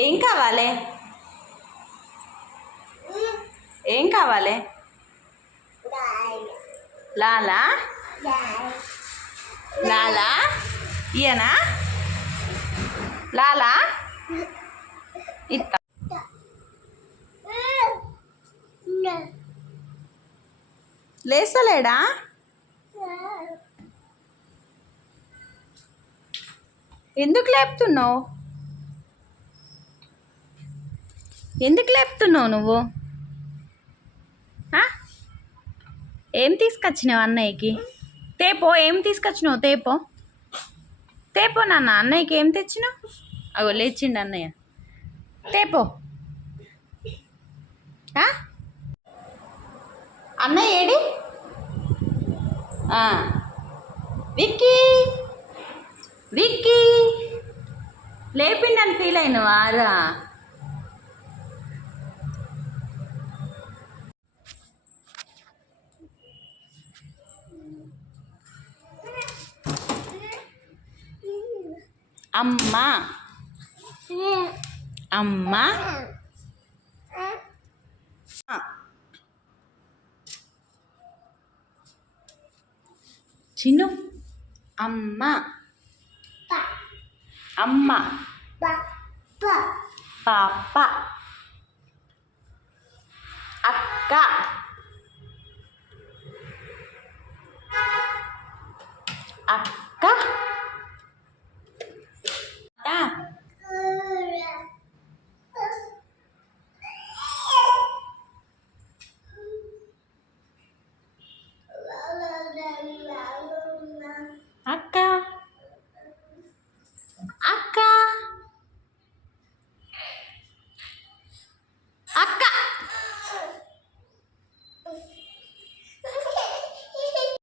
ఏం కావాలి? ఏం కావాలి? లాలా లాలా ఇయనా లాలా ఇత్త లేస్తలేడా? ఎందుకు లేపుతున్నావు? ఎందుకు లేపుతున్నావు నువ్వు? ఏం తీసుకొచ్చినావు అన్నయ్యకి? తేపో. ఏం తీసుకొచ్చినావు? తేపో తేపో నాన్న. అన్నయ్యకి ఏం తెచ్చినావు? అగో లేచిండు అన్నయ్య. తేపో. అన్నయ్య ఏడి? విక్కీ విక్కీ లేపిండని ఫీల్ అయినవా రా? అమ్మా అమ్మా చిన్ను అమ్మ అమ్మ పాప అక్క అక్క